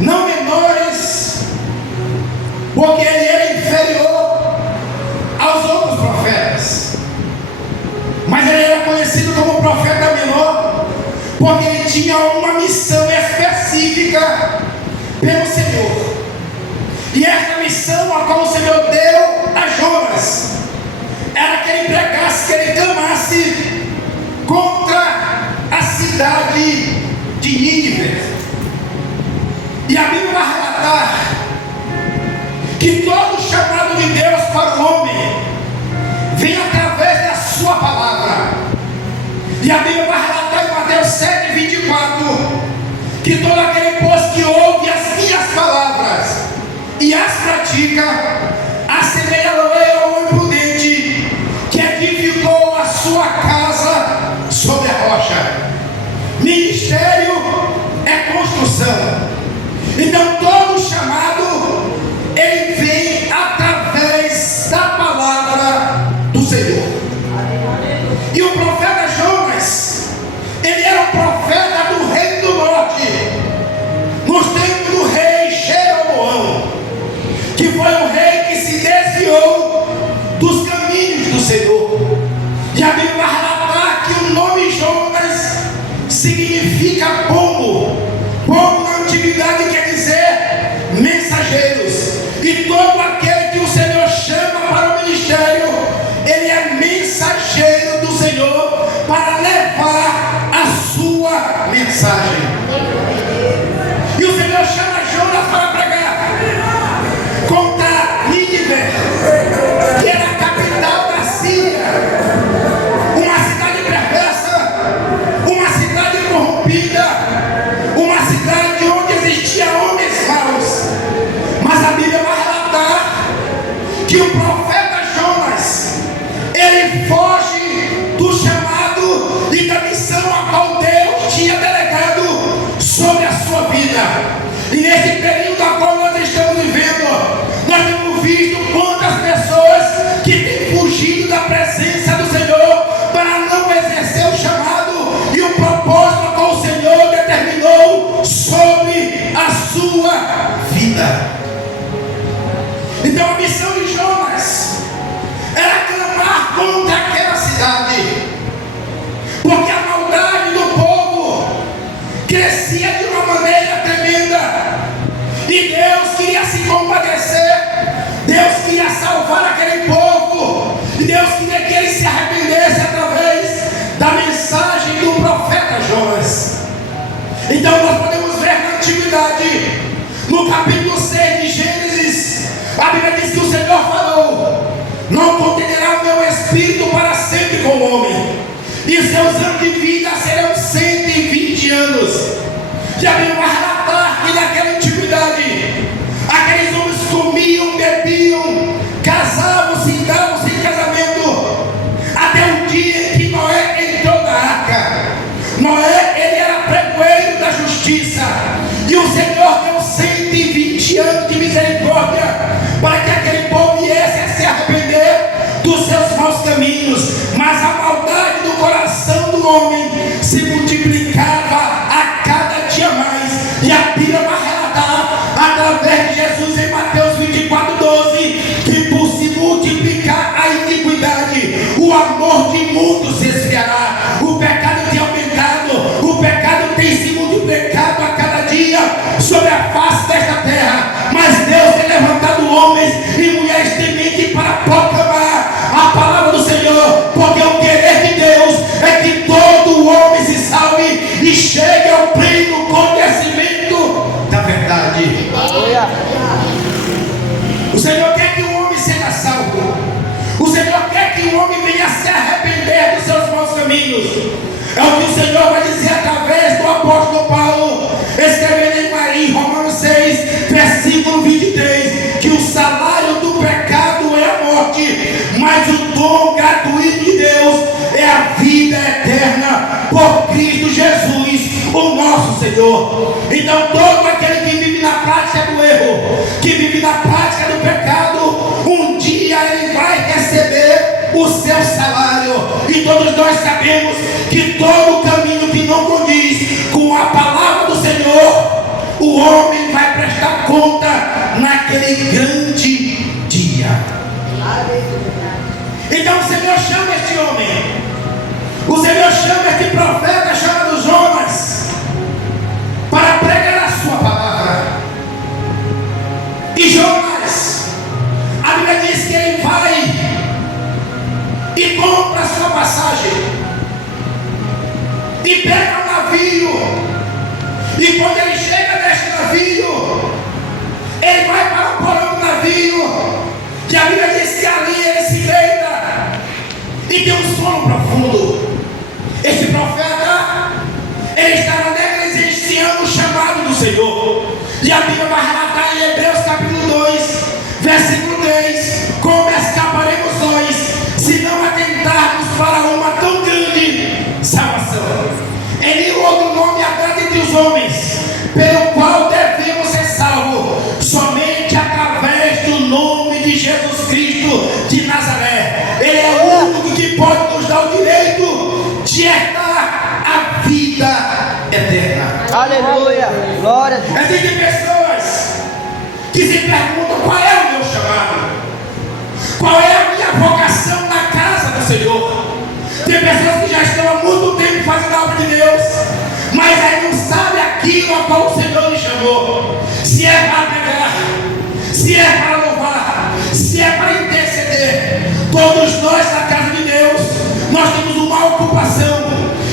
não menores, porque ele era inferior aos outros profetas, mas ele era conhecido como profeta menor, porque ele tinha uma missão específica pelo Senhor. E essa missão a qual o Senhor deu a Jonas era que ele pregasse, que ele clamasse contra a cidade de Nínive. E a Bíblia vai relatar que todo chamado de Deus para o homem vem através da sua palavra. E a Bíblia vai relatar em Mateus 7:24 que todo aquele pois que ouve as minhas palavras e as pratica, assemelha-lo-ei ao homem prudente que edificou a sua casa sobre a rocha. Ministério é construção. Então todo chamado ele vem através da palavra do Senhor. E o profeta Jonas, ele era um profeta do reino do norte, nos tempos do rei Jeroboão, que foi um rei que se desviou dos caminhos do Senhor. E a Bíblia vai relatar que o nome Jonas significa pombo. Pombo na antiguidade quer dizer mensageiros. E todo aquele que o Senhor chama para o ministério, ele é mensageiro do Senhor para levar a sua mensagem. E o Senhor chama Jonas para pregar contra Nínive, que era a capital da Síria, uma cidade perversa, uma cidade corrompida, uma cidade onde existiam homens maus. Mas a Bíblia vai relatar que o profeta Jonas, ele foge do chamado e da missão a qual Deus tinha delegado sobre a sua vida. E nesse período a qual nós estamos vivendo, nós temos visto quantas pessoas que têm fugido da presença do Senhor para não exercer o chamado e o propósito a qual o Senhor determinou sobre a sua vida. Então a missão de Jonas era clamar contra aquela cidade, porque a maldade do povo crescia de uma maneira tremenda, e Deus queria se compadecer, Deus queria salvar aquele povo, e Deus queria que ele se arrependesse através da mensagem do profeta Jonas. Então nós podemos ver na antiguidade, no capítulo 6 de Gênesis, a Bíblia diz que o Senhor falou: não contenderá o meu espírito para sempre com o homem, e seus anos de vida serão 120 anos. E a Bíblia vai relatar que naquela antiguidade, aqueles homens comiam, bebiam, casavam-se e davam-se em casamento, até o dia em que Noé entrou na arca. Noé, ele era pregoeiro da justiça, e o Senhor deu 120 anos de misericórdia para que aquele povo viesse a se arrepender dos seus maus caminhos. Mas a maldade do coração do homem se multiplicava a cada dia mais. E a Bíblia vai relatar através de Jesus em Mateus 24:12 que por se multiplicar a iniquidade, o amor de muitos se esfriará. O pecado tem aumentado, o pecado tem se multiplicado a cada dia sobre a face desta terra. Mas Deus tem levantado homens e mulheres tementes para proclamar a palavra do Senhor, porque o querer de Deus é que todo homem se salve e chegue ao pleno conhecimento da verdade. O Senhor quer que o homem seja salvo. O Senhor quer que o homem venha se arrepender dos seus maus caminhos. É o que o Senhor vai dizer através do apóstolo Paulo, escrevendo em Romanos 6, versículo 23, que o salário do pecado é a morte, mas o dom gratuito de Deus é a vida eterna por Cristo Jesus, o nosso Senhor. Então todo aquele que vive na prática do erro, que vive na prática do pecado, um dia ele vai receber o seu salário. E todos nós sabemos que todo caminho que não condiz com a palavra do Senhor, o homem vai naquele grande dia. Então o Senhor chama este homem, o Senhor chama este profeta chamado Jonas para pregar a sua palavra. E Jonas, a Bíblia diz que ele vai e compra a sua passagem e pega um navio. E quando ele chega neste navio, ele vai para o porão do navio, que a Bíblia diz que ali ele se deita e tem um sono profundo. Este profeta, ele estava negligenciando o chamado do Senhor. E a Bíblia vai relatar em Hebreus capítulo 2, versículo 3: como escaparemos nós, se não atentarmos para uma tão grande salvação? Nenhum outro nome agrada entre os homens, pelo qual devemos ser salvos, somente através do nome de Jesus Cristo de Nazaré. Ele é o único que pode nos dar o direito de herdar a vida eterna. Aleluia, glória a Deus. Existem pessoas que se perguntam: qual é o meu chamado? Qual é a minha vocação na casa do Senhor? Tem pessoas que já estão há muito tempo fazendo a obra de Deus, mas aí não sabe aquilo a qual o Senhor lhe chamou. Se é para pregar, se é para louvar, se é para interceder. Todos nós na casa de Deus, nós temos uma ocupação,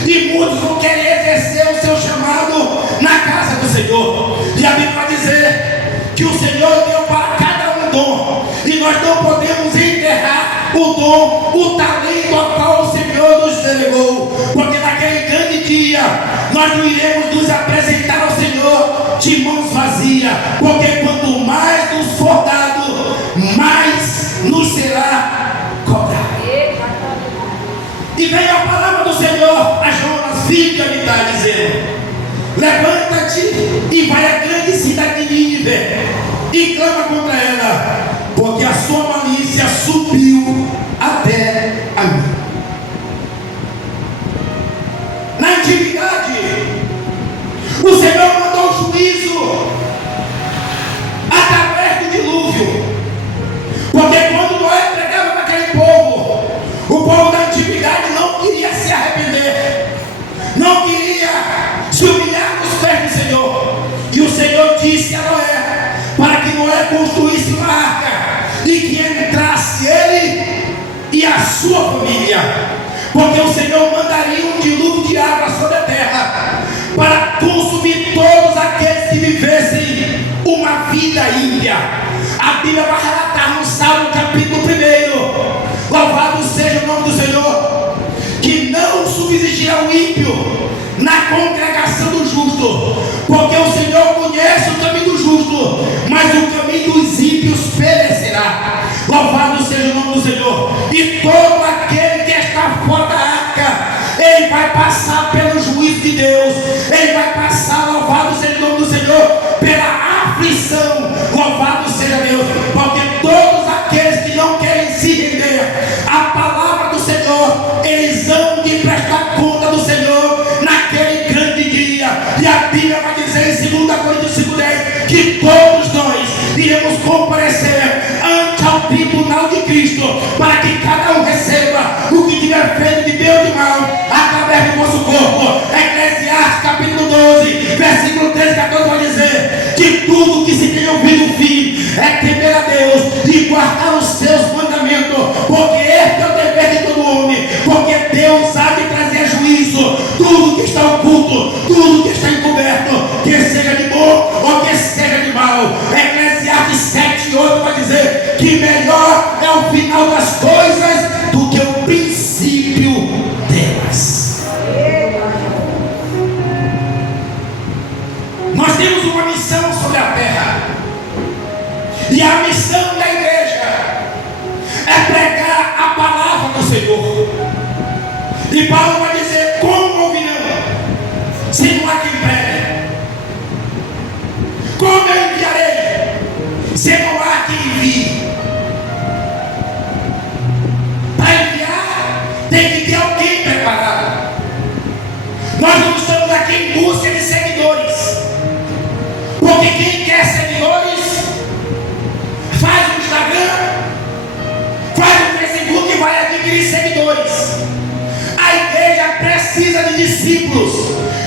e muitos vão querer exercer o seu chamado na casa do Senhor. E a Bíblia vai dizer que o Senhor deu para cada um dom, e nós não podemos enterrar o dom, o talento ao qual o Senhor nos delegou, porque naquele grande dia nós não iremos nos apresentar ao Senhor de mãos vazias, porque quanto mais nos for dado, mais nos será cobrado. E veio a palavra do Senhor a Jonas, filho de Amitai, dizendo: levanta-te e vai à grande cidade de Nínive e clama contra ela, porque a sua malícia subiu até a mim. Na antiguidade, o Senhor mandou juízo através do dilúvio, porque quando Noé pregava para aquele povo, o povo da antiguidade não queria se arrepender, não queria se humilhar nos pés do Senhor. E o Senhor disse a Noé para que Noé construísse uma arca e que entrasse ele e a sua família, porque o Senhor mandaria um dilúvio de água sobre a terra para consumir todos aqueles que vivessem uma vida ímpia. A Bíblia vai relatar no Salmo capítulo 1: louvado seja o nome do Senhor, que não subsistirá o ímpio na congregação do justo, porque o Senhor conhece o caminho do justo, mas o caminho dos ímpios perecerá. Louvado seja o nome do Senhor. E todo aquele que está fora da arca, ele vai passar pelo juízo de Deus, ele vai passar, louvado seja o nome do Senhor, pela aflição. Louvado seja Deus, porque todos aqueles que não querem se render à palavra do Senhor, eles hão de prestar conta do Senhor naquele grande dia. E a Bíblia vai dizer em 2 Coríntios 5:10 que todos nós iremos comparecer ante ao tribunal de Cristo, para que cada um receba o que tiver feito de bem ou de mal através do nosso corpo. Eclesiastes capítulo 12, versículo 13 e 14 vai dizer que tudo que se tem ouvido o fim é temer a Deus e guardar os seus mandamentos, porque este é o dever de todo homem, porque Deus há de trazer juízo tudo que está oculto, tudo que está encoberto, que seja de bom ou que seja de mal. Eclesiastes 7:8 vai dizer que melhor é o final das coisas do que o princípio delas. Nós temos uma missão sobre a terra, e a missão da igreja é pregar a palavra do Senhor. E Paulo vai dizer: como ouvirão se não há quem pregue? Como eu enviarei se não há quem envie? Para enviar tem que ter alguém preparado. Nós não estamos aqui em busca de seguidores, porque quem quer seguidores precisa de discípulos,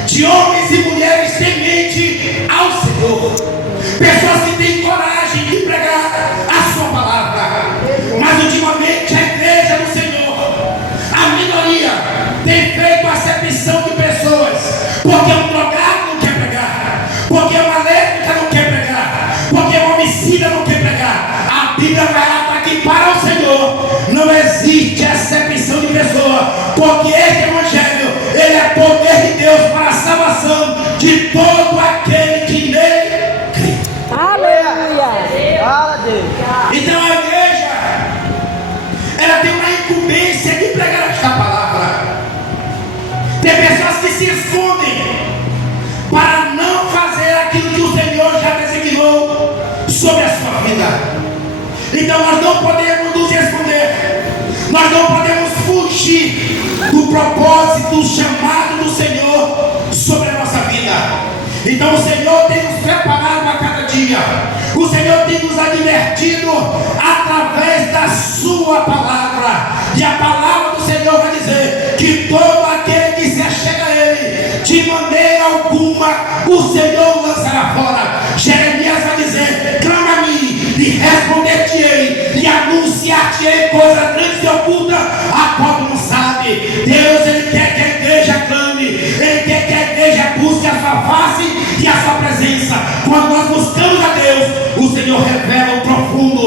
de homens e mulheres temente ao Senhor, pessoas que têm coragem de pregar a sua palavra. Mas ultimamente a igreja do Senhor, a minoria, tem feito acepção de pessoas, porque um drogado não quer pregar, porque uma lésbica não quer pregar, porque um homicida não quer pregar. A Bíblia relata que para o Senhor não existe acepção de pessoa, porque este evangelho, ele é poder de Deus para a salvação de todo aquele que nele crê. Aleluia. Fala, Deus. Então a igreja, ela tem uma incumbência de pregar esta palavra. Tem pessoas que se escondem para não fazer aquilo que o Senhor já designou sobre a sua vida. Então nós não podemos nos esconder, nós não podemos fugir do propósito, do chamado do Senhor sobre a nossa vida. Então o Senhor tem nos preparado a cada dia, o Senhor tem nos advertido através da sua palavra, e a palavra do Senhor vai dizer que todo aquele que se achega a Ele, de maneira alguma o Senhor lançará fora. Jeremias vai dizer: clama a mim e responder-te-ei e anunciar-te-ei coisas grandes e ocultas a qual tu não sabe. Deus, Ele quer que a igreja clame, Ele quer que a igreja busque a sua face e a sua presença. Quando nós buscamos a Deus, o Senhor revela o profundo